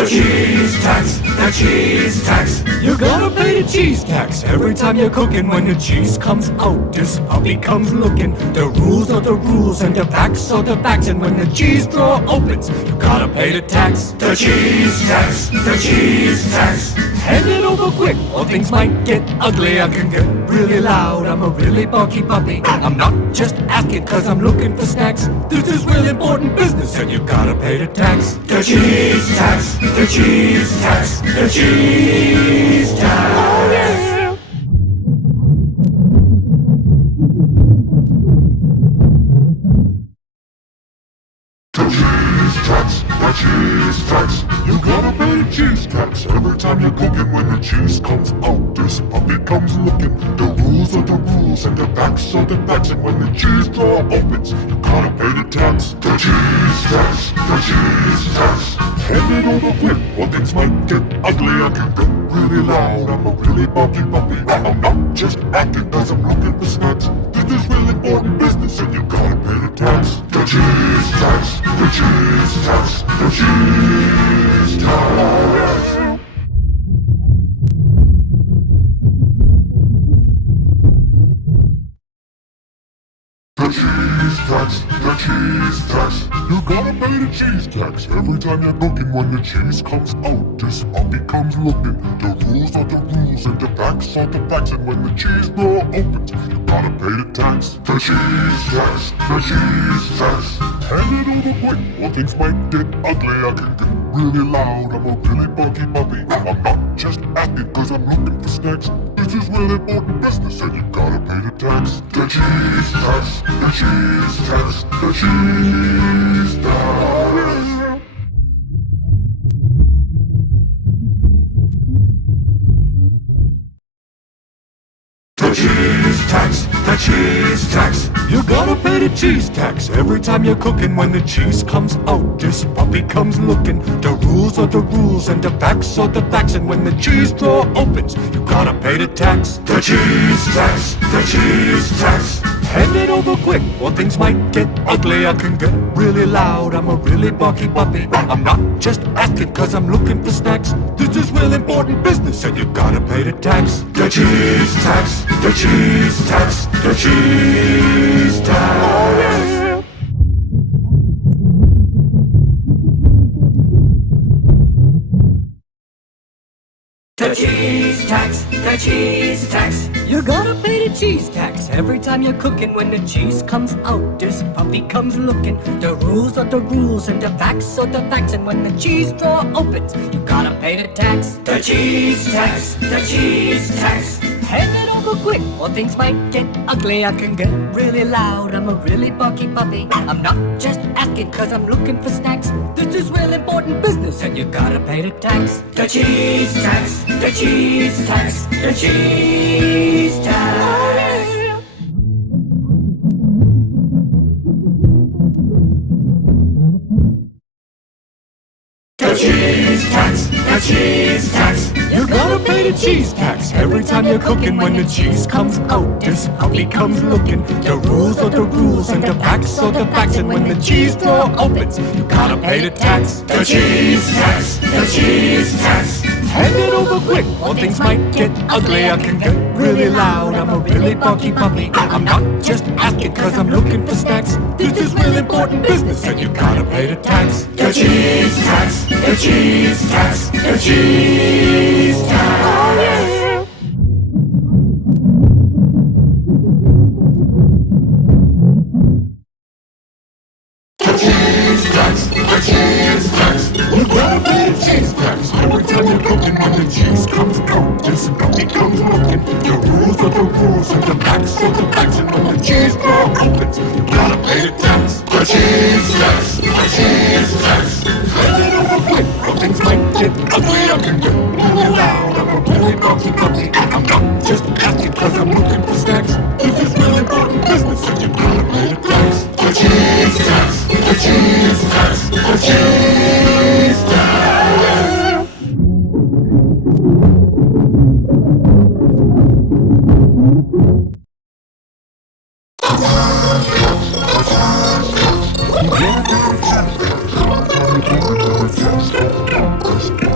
The cheese tax, the cheese tax. You gotta pay the cheese tax every time you're cooking. When the cheese comes out, this puppy comes looking. The rules are the rules and the facts are the facts. And when the cheese drawer opens, you gotta pay the tax. The cheese tax, the cheese tax. Hand it over quick or things might get ugly. I can get really loud, I'm a really barky puppy. I'm not just asking cause I'm looking for snacks. This is real important business and you gotta pay the tax. The cheese tax, the cheese tax, the cheese tax. Oh, yeah. The cheese tax, the cheese tax. You gotta pay the cheese tax every time you're cooking. When the cheese comes out, this puppy comes looking. The rules are the rules and the facts are the facts. And when the cheese drawer opens, you gotta pay the tax. The cheese tax, the cheese tax. Hand it over quick or things might get ugly. I can get really loud, I'm a really barky puppy. I'm not just acting cause I'm looking for snacks. This is real important business and you gotta pay the tax. The cheese tax, the cheese tax, the cheese tax. The cheese tax, the cheese tax. You gotta pay the cheese tax every time you're cooking. When the cheese comes out, this puppy comes looking. The rules are the rules and the facts are the facts. And when the cheese door opens, you gotta pay the tax. The cheese tax, the cheese tax. Hand it over quick or things might get ugly. I can get really loud, I'm a really barky puppy. I'm not just acting cause I'm looking for snacks. This is real important business and you gotta pay the tax. The cheese tax, the cheese tax, the cheese tax. The cheese tax, the cheese tax. You gotta pay the cheese tax every time you're cooking. When the cheese comes out, this puppy comes looking. The rules are the rules and the facts are the facts. And when the cheese drawer opens, you gotta pay the tax. The cheese tax, the cheese tax. Hand it over quick or things might get ugly. I can get really loud, I'm a really barky puppy. I'm not just asking cause I'm looking for snacks. This is real important business and you gotta pay the tax. The cheese tax, the cheese tax, the cheese tax. Oh, yeah. The cheese tax, the cheese tax. You gotta pay the cheese tax every time you're cooking. When the cheese comes out, this puppy comes looking. The rules are the rules and the facts are the facts. And when the cheese drawer opens, you gotta pay the tax. The cheese tax, the cheese tax. Hand it over quick or things might get ugly. I can get really loud, I'm a really barky puppy. I'm not just asking cause I'm looking for snacks. This is real important business and you gotta pay the tax. The cheese tax, the cheese tax, the cheese tax. The cheese tax, the cheese tax. You gotta pay the cheese tax every time you're cooking. When the cheese comes out, this puppy comes looking. The rules are the rules and the facts are the facts. And when the cheese drawer opens, you gotta pay the tax. The cheese tax, the cheese tax. Hand it over quick or things might get ugly. I can get really loud, I'm a really barky puppy. I'm not just asking cause I'm looking for snacks. This is real important business and you gotta pay the tax. The cheese tax, the cheese tax, the cheese tax. Oh, yeah. The cheese tax, the cheese tax. You gotta pay the cheese tax every time you're cooking. When the cheese comes out, this puppy comes looking. The rules are the rules and the facts are the facts. And when the cheese drawer opens, you gotta pay the tax. The cheese tax, the cheese tax. Hand it over quick or things might get ugly. I can get really loud, I'm a really barky puppy. I'm not just asking cause I'm looking for snacks. This is real important business and you gotta pay the tax. The cheese tax, the cheese tax, the cheese tax.